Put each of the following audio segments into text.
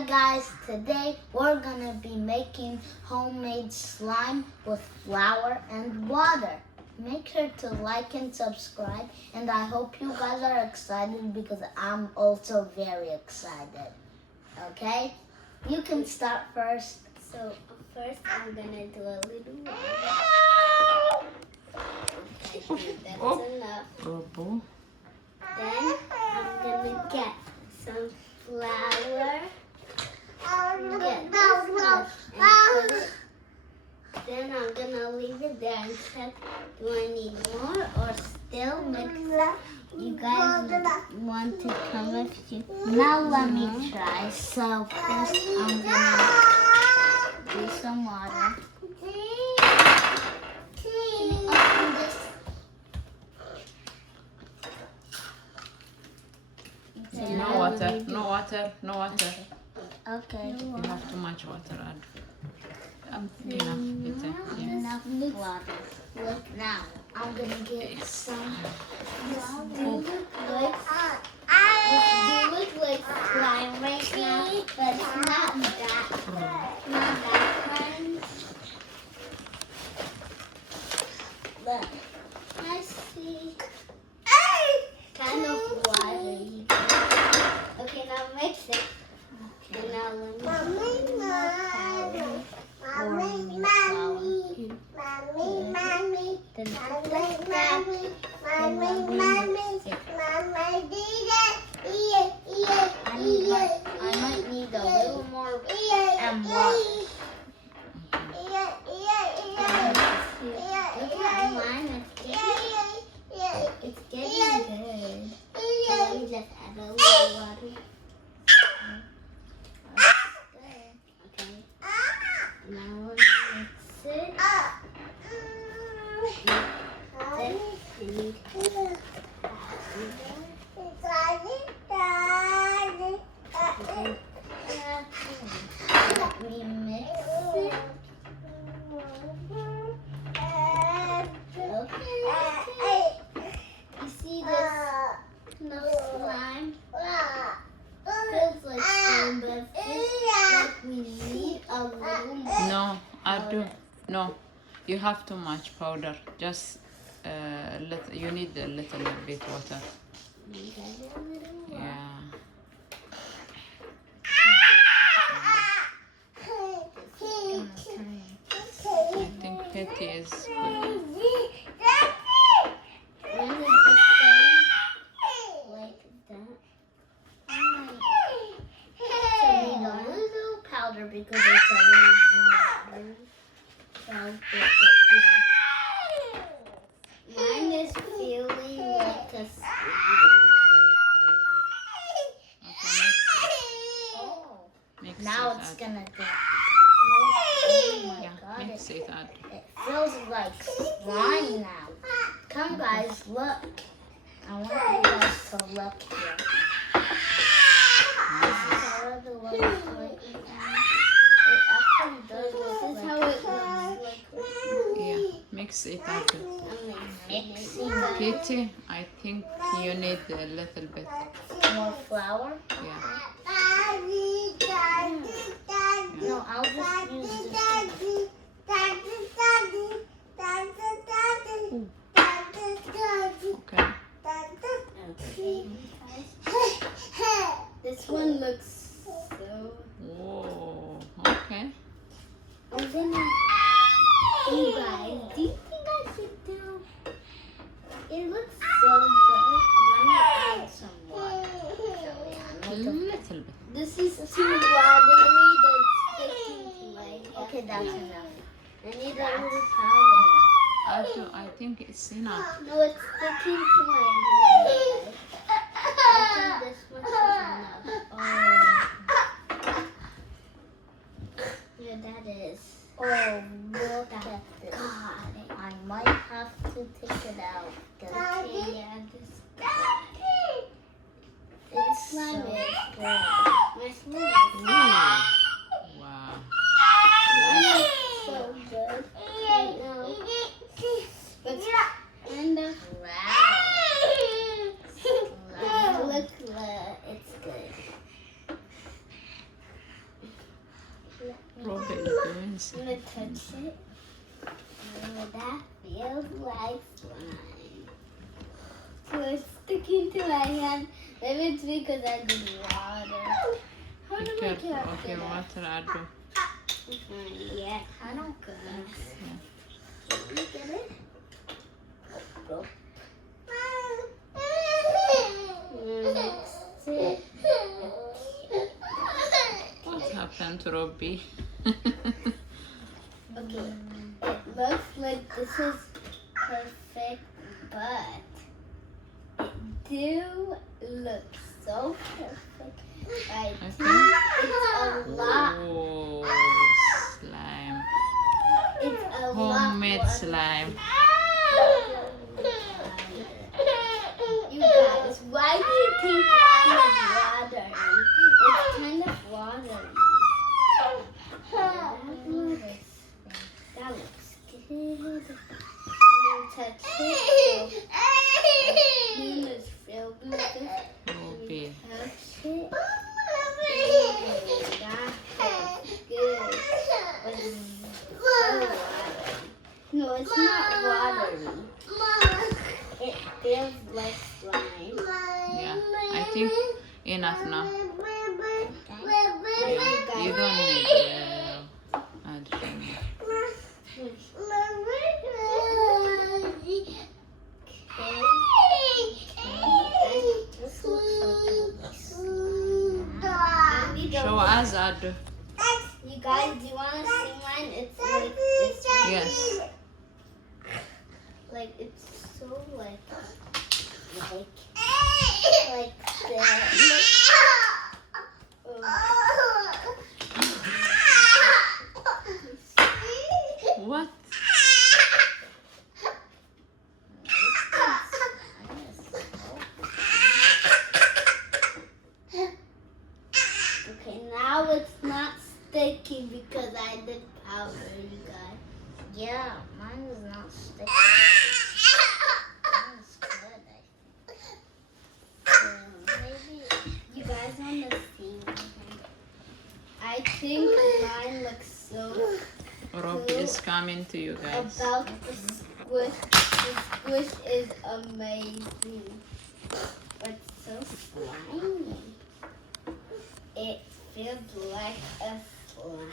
Hi guys, today we're gonna be making homemade slime with flour and water. Make sure to like and subscribe, and I hope you guys are excited because I'm also very excited. Okay? You can start first. So first I'm gonna do a little water. Okay, that's enough. Then I'm gonna get some flour. Get this much and put it. Then I'm gonna leave it there and check, do I need more or still mix it? You guys want to come if you... Now let me try. So first I'm gonna do some water. Can you open this? No water, no water, no water. Okay. You have too much water. Enough. It's yeah. Enough water. Look now. I'm gonna get some. Do look like slime right now, but it's not that kind. Look, I see kind of watery. Okay, now mix it. Okay. And now let me put more powder. Then put this back. Then let me mix it. I might need a little more water. Look at mine. It's getting good. So let me just add a little water. Okay. Now we'll mix it. Let me mix it. Okay. You see this? No slime. Feels like slime, but it feels like we need a little more. No, I do. No, you have too much powder. Just you need a little bit water. Yeah. I think Petty is good. Because it's a little more water. So Mine is feeling like a slime. Mix now it it's add. gonna get. Oh my Yeah, god. mix it add. It feels like slime now. Come guys, look. I want you guys to look here. This is how it looks like. It actually does look This is like how it looks. Yeah, mix it add. mixing Petty, I think you need a little bit. more flour. Yeah. No, I'll just use this. Okay. This one looks so... Whoa. Okay. I'm gonna... You guys, do you think I should do... It looks so good. Let me add some water. A little bit. This is too watery. That's sticking to my hand. Okay, that's enough. I need a little powder. I think it's enough. No, it's sticking to my hand. I think this much is enough. Oh, Yeah, that is. oh, look at this. God. I might have to take it out. Okay, yeah, this. It's slime so is good. My slime is Wow. so good right now. But kind of Wow. look, it's good. see. I'm gonna touch it. Oh, that feels like slime. So it's sticking to my hand. Maybe it's because I did water. How Be do I careful. get Okay, water Addo. Yeah, I don't get Can you get it? Go. Mix it. What happened to Robbie? Okay, it looks like this is perfect, but it do look so perfect. I think it's a lot. Oh, slime. It's a Homemade lot. slime. You guys, why do you think mine is watery? It's kind of watery. That looks good. You touch it. So spoon is filled with this. Robbie. Touch it. That feels good. But it's so watery. No, it's not watery. It feels like slime. Yeah, I think enough now. Yeah, you don't need additional. Show us Addo. You guys, do you want to see mine? It's like this. Yes. Like it's so like that. What? Okay, now it's not sticky because I did powder, you guys. Yeah, mine is not sticky. Mine's good, I think. Maybe you guys want to see mine. I think mine looks so Robbie is coming to you guys. about the squish. The squish is amazing. But so slimy. It feels like a slime.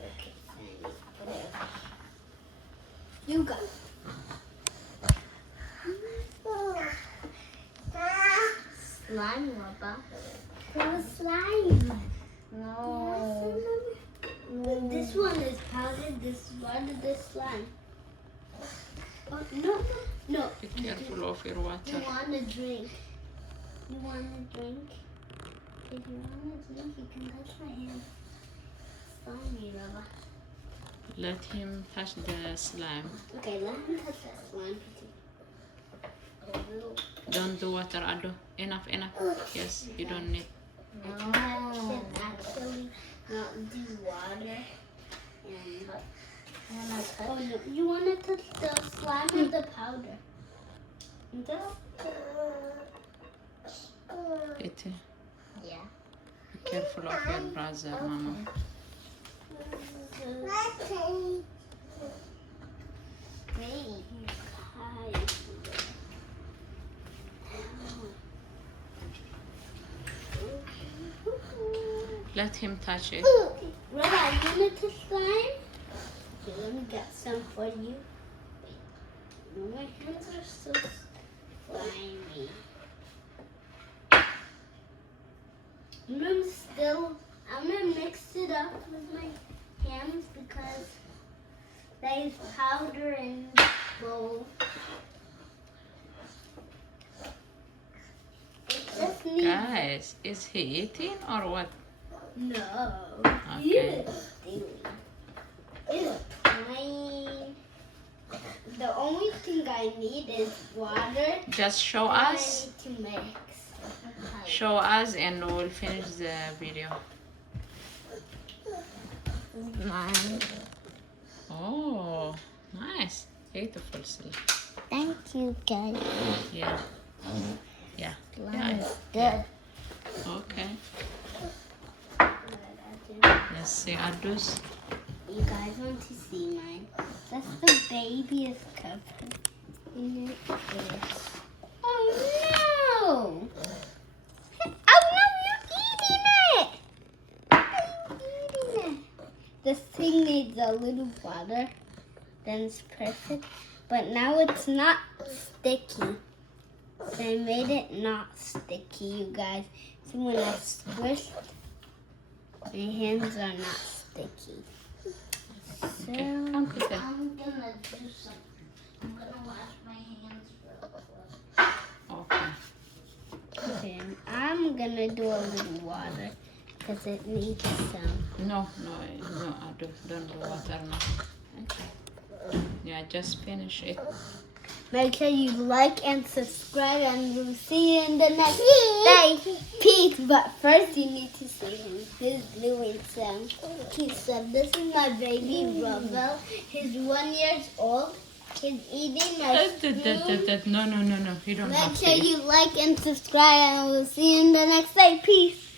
Okay, Sandy, put it over. You go. Slime rubber. Oh, slime. No. This one is powdered. This one is this slime. Oh, no. Be careful of your You water. want a drink? You want a drink? If you want a drink, you can touch my hand. Slimy rubber. Let him touch the slime. Okay, let me touch that slime. Don't do water, Addo. Enough. Yes, you don't need. I can actually not do water. And oh no, you want to touch the slime or the powder? It. Yeah. Be careful of your brother, Mama. Let him touch it. Rhoda, you want to touch slime? Okay, let me get some for you. Wait, my hands are so slimy. I'm gonna mix it up with my hands because there's powder in both. It just needs Guys, is he eating or what? no. Okay. It's plain. The only thing I need is water. Just show and us. I need to mix. Show us and we'll finish the video. Mine. Oh, nice. Beautiful slime. Thank you, guys. Yeah. Yeah. Slime Yeah. is good. Okay. Let's see, Adus. You guys want to see mine? That's the baby's covered in it. Yes. Oh no! Oh no, you're eating it! You're eating it. This thing needs a little water. Then it's perfect. But now it's not sticky. I made it not sticky, you guys. See, when I squished, my hands are not sticky. So, Come put it. I'm gonna do something. I'm gonna wash my hands real quick. Okay. okay, I'm gonna do a little water because it needs some. No, Adus, don't do water now. Yeah, just finish it. Make sure you like and subscribe, and we'll see you in the next day. Peace. But first, you need to see him. He's doing some. This is my baby brother. He's 1 year old. He's eating my food. No, you don't Make have sure to. you like and subscribe, and we'll see you in the next day. Peace.